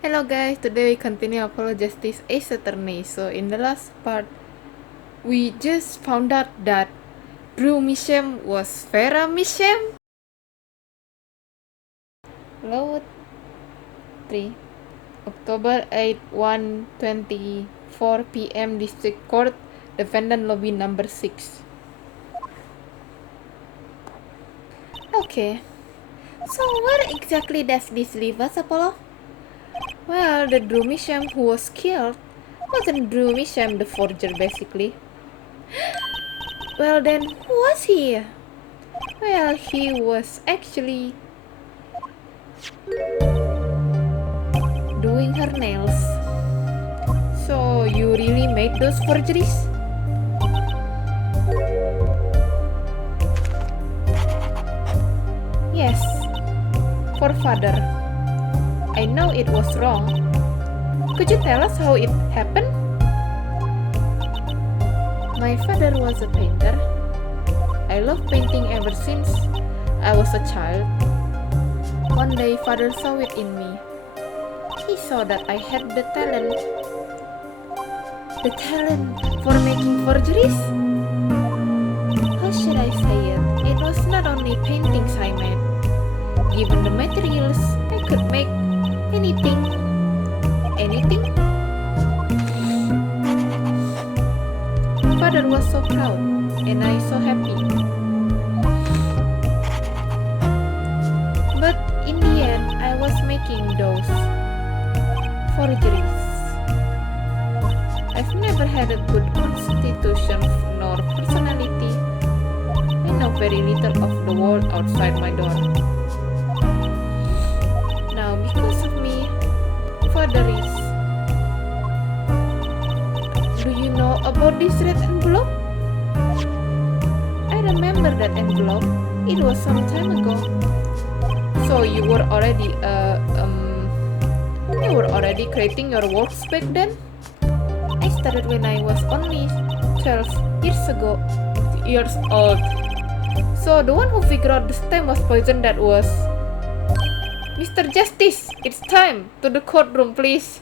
Hello guys, today we continue Apollo Justice Ace Attorney. So in the last part, we just found out that Drew Mishem was Vera Mishem. Load 3 October 8, 1:24 p.m. District Court, Defendant Lobby number 6. Okay, so where exactly does this leave us, Apollo? Well, the Drew Mishem who was killed wasn't Drew Mishem the forger, basically. Well then, who was he? Well, he was actually doing her nails. So, you really made those forgeries? Yes, for father. I know it was wrong. Could you tell us how it happened? My father was a painter. I love painting ever since I was a child. One day, father saw it in me. He saw that I had the talent. The talent for making forgeries? How should I say it? It was not only paintings I made. Given the materials, I could make anything. Anything? Father was so proud, and I so happy. But in the end, I was making those forgeries. I've never had a good constitution nor personality. I know very little of the world outside my door. Now, because of me, father is. Do you know about this red envelope? I remember that envelope. It was some time ago. So you were already creating your works back then? I started when I was only 12 years old. So the one who figured out the stamp was poison, that was Mr. Justice. It's time to the courtroom, please.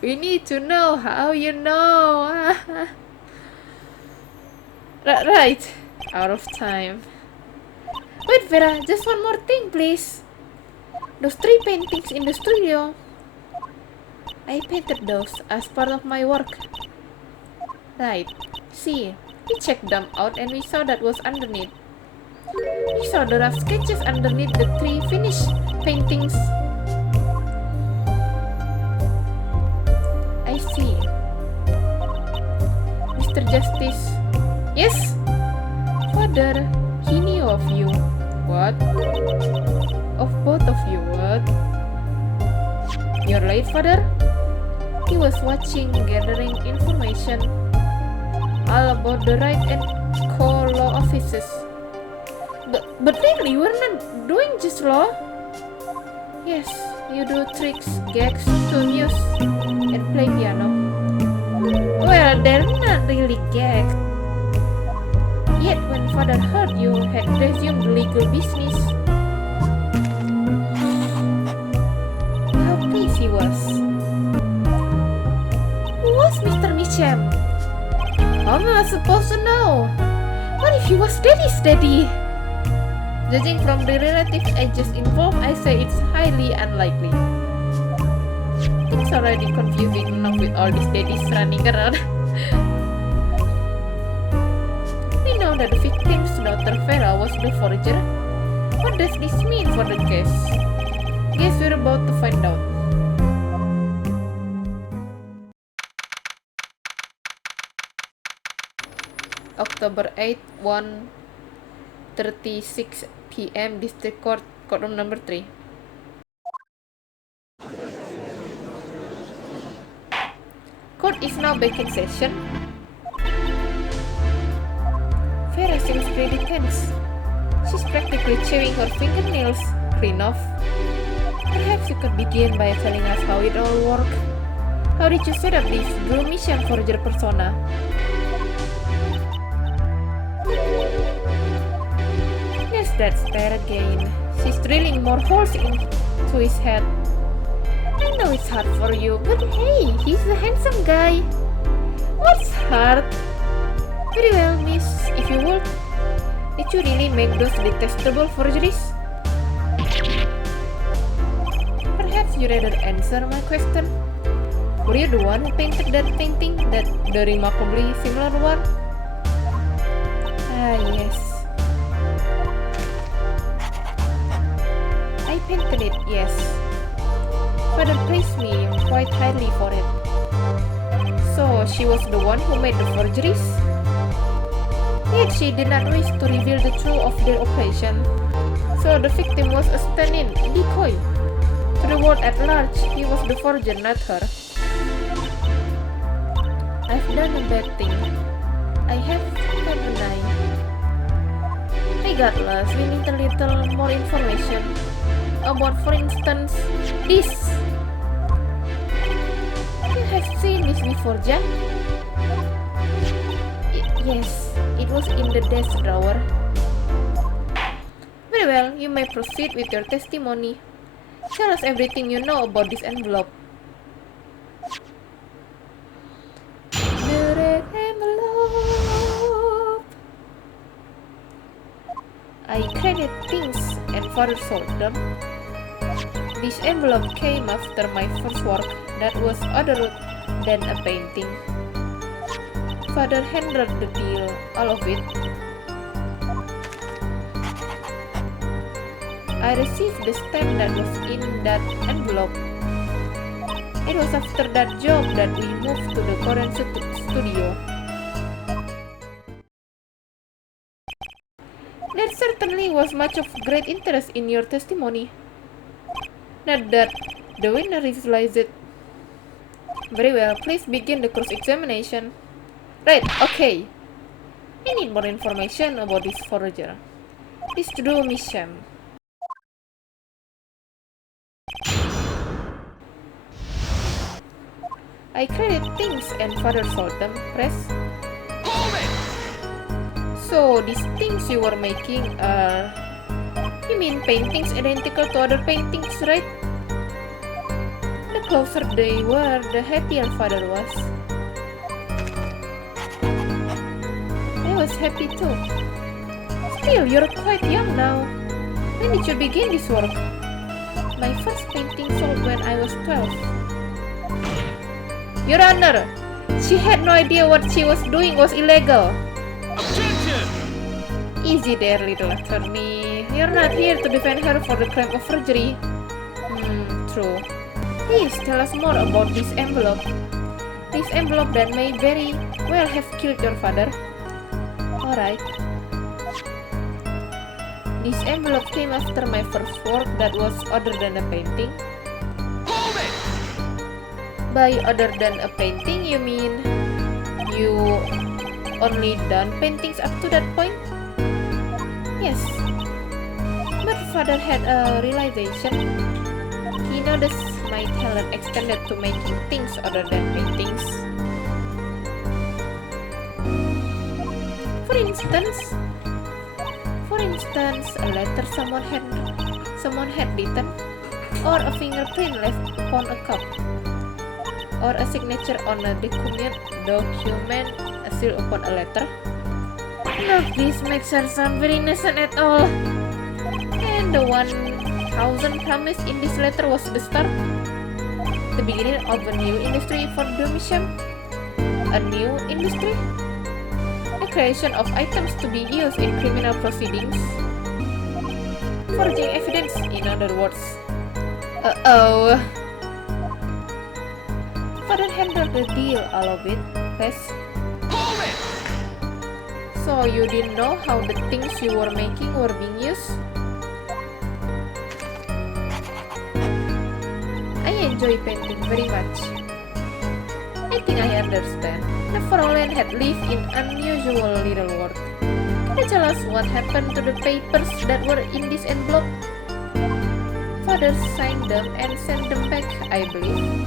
We need to know how you know. Right, out of time. Wait, Vera, just one more thing, please. Those 3 paintings in the studio. I painted those as part of my work. Right, see, we checked them out and we saw that was underneath. We saw the rough sketches underneath the 3 finished paintings. I see. Mr. Justice. Yes? Father, he knew of you. What? Of both of you, what? Your late father? He was watching, gathering information all about the Wright and Co. law offices. But really, you were not doing just law? Yes, you do tricks, gags, tune and play piano. Well, they're not really gags. Yet when father heard you had resumed legal business, how pleased he was. Who was Mr. Mishem? How am I supposed to know? What if he was Daddy's daddy? Judging from the relative ages involved, I say it's highly unlikely. It's already confusing enough with all these daddies running around. We know that the victim's daughter Vera was the forger. What does this mean for the case? Guess we're about to find out. October 8, 1:36 p.m. District Court, courtroom number 3. Court is now back in session. Vera seems pretty tense. She's practically chewing her fingernails clean off. Perhaps you could begin by telling us how it all worked. How did you set up this Drew Mishem forger persona? There's that stare again. She's drilling more holes into his head. know it's hard for you, but hey, he's a handsome guy. What's hard? Very well, miss, if you would. Did you really make those detestable forgeries? Perhaps you rather answer my question. Were you the one who painted that painting, the remarkably similar one? Ah, yes. I painted it, yes. Father praised me quite highly for it. So, she was the one who made the forgeries? Yet she did not wish to reveal the truth of their operation. So the victim was a stand-in, decoy. To the world at large, he was the forger, not her. I've done a bad thing. I have, haven't I? Regardless, we need a little more information about, for instance, this. You have seen this before, Jack? Yes, it was in the desk drawer. Very well, you may proceed with your testimony. Tell us everything you know about this envelope. The red envelope. I created things and father sold them. This envelope came after my first work that was other than a painting. Father handled the deal, all of it. I received the stamp that was in that envelope. It was after that job that we moved to the Korean studio. There certainly was much of great interest in your testimony. Not that the winner realized it. Very well, please begin the cross-examination. Right, okay. I need more information about this forger. This to do, Miss Sham. I created things and father sold them, press. So, these things you were making are... You mean paintings identical to other paintings, right? The closer they were, the happier father was. I was happy too. Still, you're quite young now. When did you begin this work? My first painting sold when I was 12. Your Honor, she had no idea what she was doing was illegal. Objection! Easy there, little attorney. You're not here to defend her for the crime of forgery. True. Please tell us more about this envelope. This envelope that may very well have killed your father. Alright. This envelope came after my first work that was other than a painting. Hold it! By other than a painting, you mean you only done paintings up to that point? Yes. But father had a realization. He noticed my talent extended to making things other than paintings. For instance, a letter someone had written, or a fingerprint left upon a cup, or a signature on a document, a seal upon a letter. None of this makes her sound very innocent at all. And the 1,000 promised in this letter was the start, the beginning of a new industry for Domitian. A new industry? The creation of items to be used in criminal proceedings. Forging evidence, in other words. Uh-oh. Father handled the deal, all of it, yes. So you didn't know how the things you were making were being used? I enjoy painting very much. I think I understand. The Fräulein had lived in unusual little world. Can you tell us what happened to the papers that were in this envelope? Father signed them and sent them back, I believe.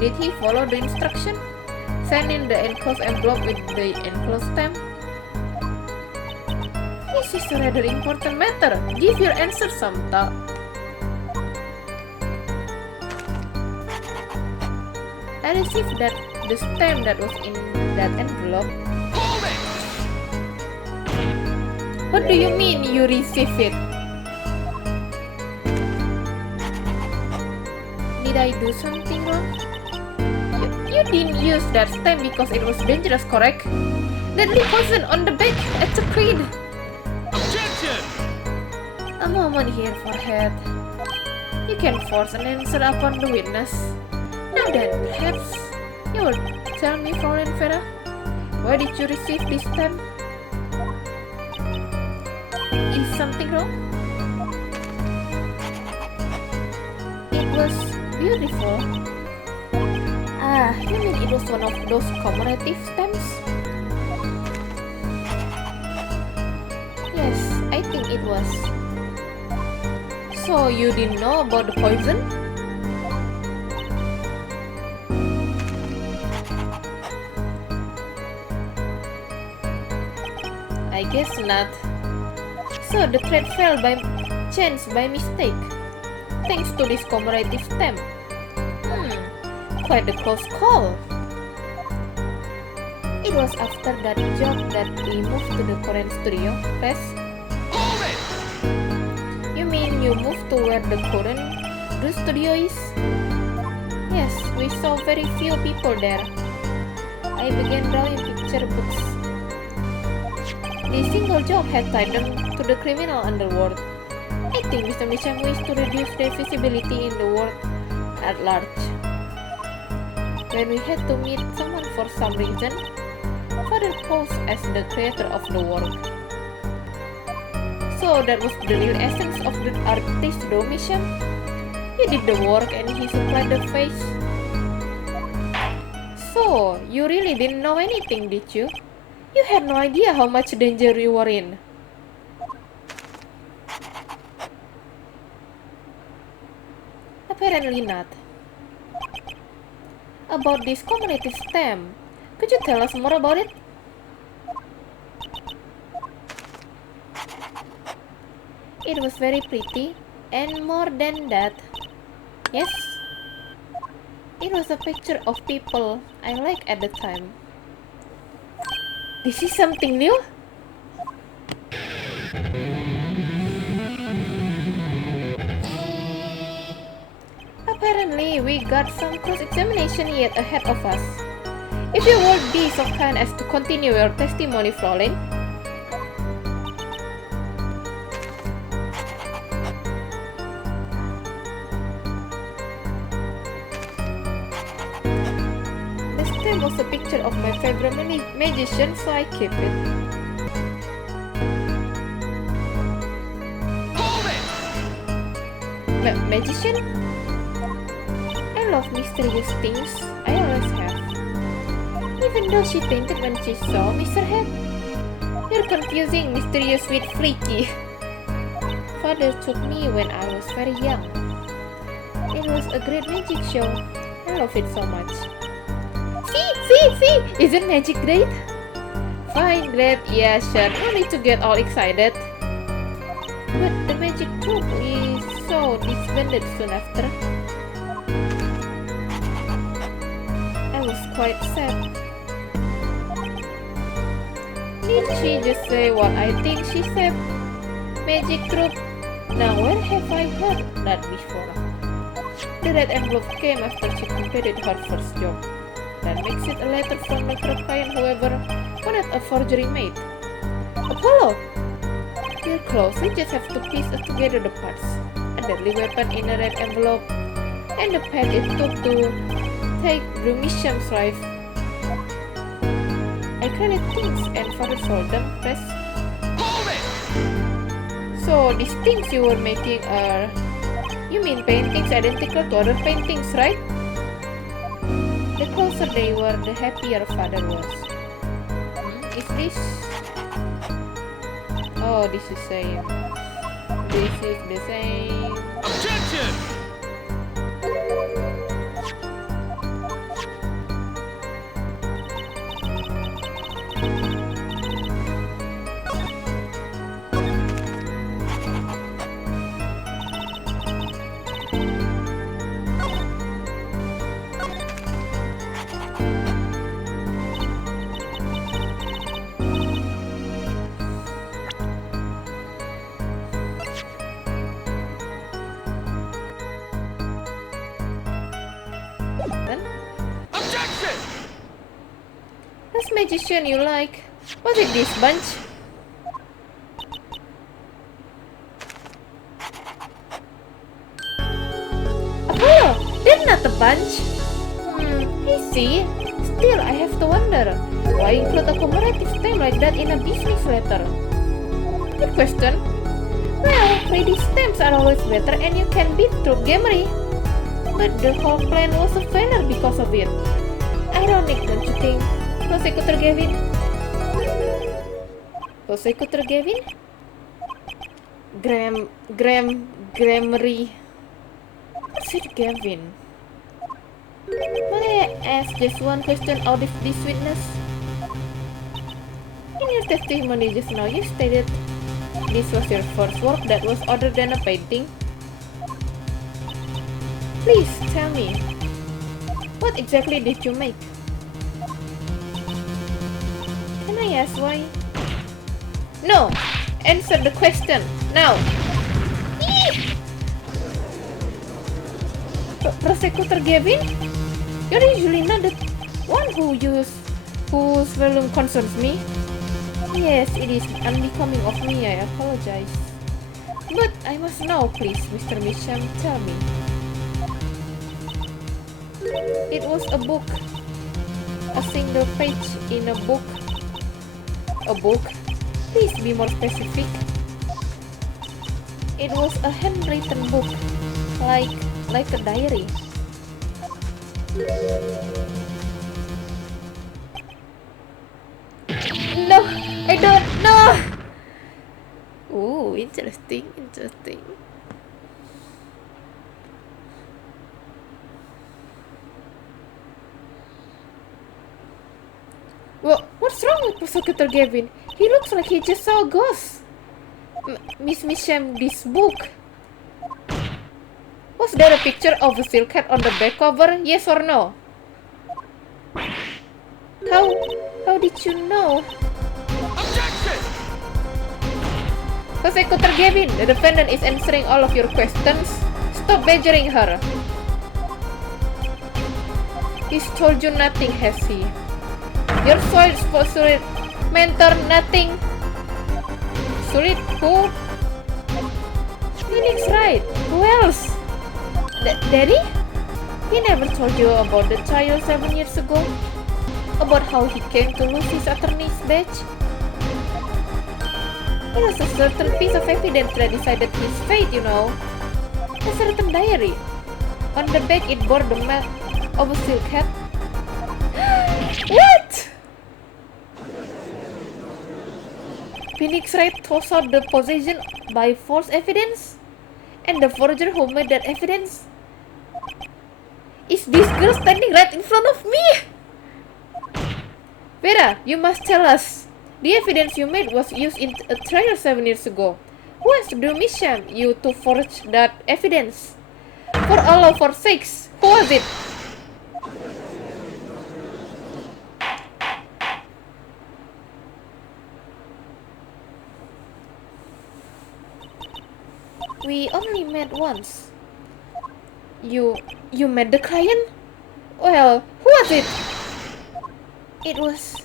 Did he follow the instruction? Send in the enclosed envelope with the enclosed stamp? This is a rather important matter. Give your answer some thought. I received the stamp that was in that envelope. Hold it! What do you mean you received it? Did I do something wrong? You didn't use that stamp because it was dangerous, correct? Deadly poison on the back at the creed. Objection! A moment here, forehead. You can force an answer upon the witness. Now then, perhaps you will tell me, Florian Vera, why did you receive this stamp? Is something wrong? It was beautiful. Ah, you mean it was one of those commemorative stamps? Yes, I think it was. So you didn't know about the poison? I guess not. So the thread fell by chance, by mistake, thanks to this commemorative stamp. Quite a close call. It was after that job that we moved to the Korean studio, Res. Hold it! You mean you moved to where the Korean studio is? Yes, we saw very few people there. I began drawing picture books. The single job had tied them to the criminal underworld. I think Mr. Misham wished to reduce their visibility in the world at large. When we had to meet someone for some reason, Father posed as the creator of the work. So that was the real essence of the artist, though, Misham. He did the work and he supplied the face. So, you really didn't know anything, did you? You had no idea how much danger you were in. Apparently not. About this commemorative stamp, could you tell us more about it? It was very pretty, and more than that, yes, it was a picture of people I liked at the time. This is something new? Apparently, we got some cross-examination yet ahead of us. If you would be so kind as to continue your testimony, Fraulein. The stamp was a picture of my favorite magician, so I keep it. Hold it! Magician? I love mysterious things. I always have. Even though she fainted when she saw Mr. Head. You're confusing mysterious with freaky. Father took me when I was very young. It was a great magic show. I love it so much. See! Isn't magic great? Fine, great, yeah, sure. No need to get all excited. But the magic troupe is so disbanded soon after. I was quite sad. Did she just say what I think she said? Magic troupe? Now where have I heard that before? The red envelope came after she completed her first job. That makes it a letter from Dr. Payne, whoever wanted a forgery made. Apollo! You're close, we just have to piece together the parts. A deadly weapon in a red envelope, and the path it took to take Brumisham's life. I credit things and Father sold them, press. Hold it! So these things you were making are... You mean paintings identical to other paintings, right? The closer they were, the happier Father was. Is this... Oh, this is same. This is the same. Objection! Then, Objection! this magician you like. Was it this bunch? Apollo, they're not a bunch. I see. Still, I have to wonder, why include a commemorative stamp like that in a business letter? Good question. Well, ready stamps are always better and you can beat through gamery. But the whole plan was a failure because of it. Ironic, don't you think, Prosecutor Gavin? Prosecutor Gavin? Grammary. What's it, Gavin? May I ask just one question out of this witness? In your testimony just now, you stated this was your first work that was other than a painting. Please tell me, what exactly did you make? Can I ask why? No! Answer the question, now! Prosecutor Gavin? You're usually not the one whose volume concerns me. Yes, it is unbecoming of me, I apologize. But I must know, please, Mr. Misham, tell me. It was a book. A single page in a book. A book? Please be more specific. It was a handwritten book, like a diary. No, I don't know. Ooh, interesting. What's wrong with Prosecutor Gavin? He looks like he just saw a ghost. Miss Misham, this book. Was there a picture of a silk hat on the back cover? Yes or no? How did you know? Objection! Prosecutor Gavin, the defendant is answering all of your questions. Stop badgering her. He's told you nothing, has he? Your solid mentor, nothing. Solid who? Phoenix, right? Who else? Daddy? He never told you about the trial 7 years ago? About how he came to lose his attorney's badge? It was a certain piece of evidence that decided his fate, you know. A certain diary. On the back it bore the mark of a silk hat. What? Phoenix Wright throws out the possession by false evidence? And the forger who made that evidence? Is this girl standing right in front of me? Vera, you must tell us. The evidence you made was used in a trial 7 years ago. Who has to do mission you to forge that evidence? For all of our sakes, who was it? We only met once. You met the client? Well, who was it? It was...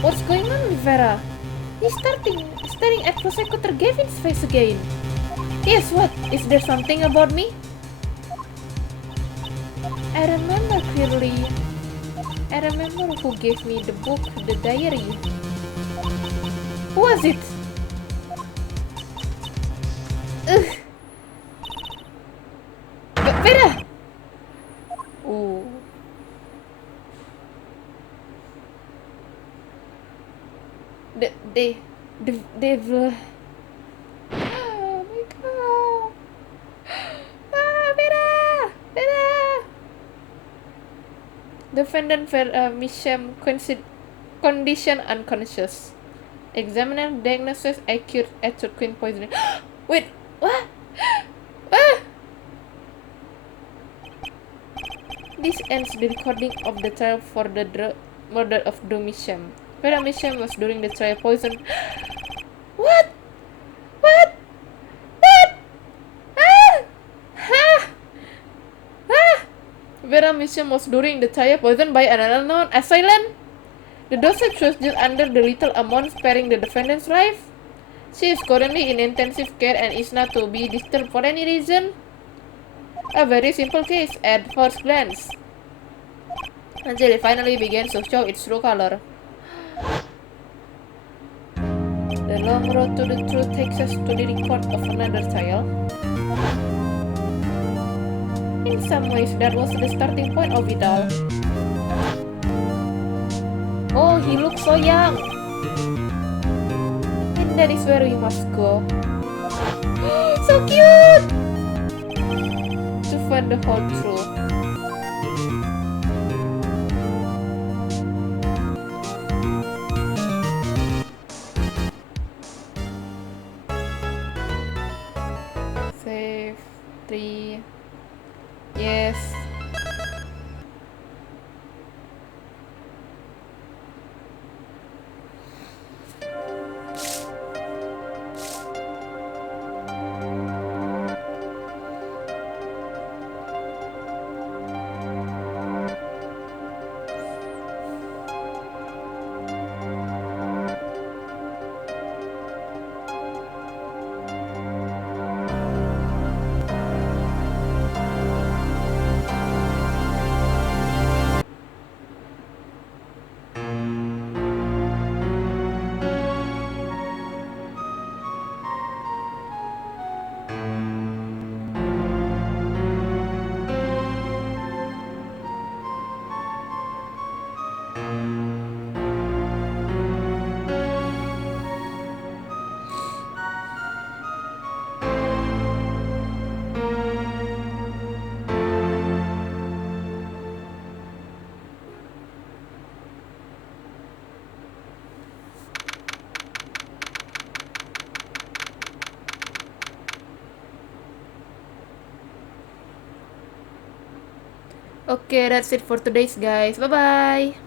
What's going on with Vera? He's staring at Prosecutor Gavin's face again. Yes, what? Is there something about me? I remember clearly. I remember who gave me the book, the diary. Who was it? Vera! Oh. The devil. Oh my god. Vera! Defendant Misham condition unconscious. Examiner diagnosis acute queen poisoning. Wait, what? This ends the recording of the trial for the murder of Misham. Vera Misham was during the trial poisoned. What? Vera mission was during the trial poisoned by an unknown assailant. The dosage was just under the little amount sparing the defendant's life. She is currently in intensive care and is not to be disturbed for any reason. A very simple case at first glance, until it finally begins to show its true color. The long road to the truth takes us to the record of another child. In some ways, that was the starting point of it all. Oh, he looks so young! And that is where we must go. So cute! To find the whole truth. Save 3. Yes. Okay, that's it for today's guys. Bye bye.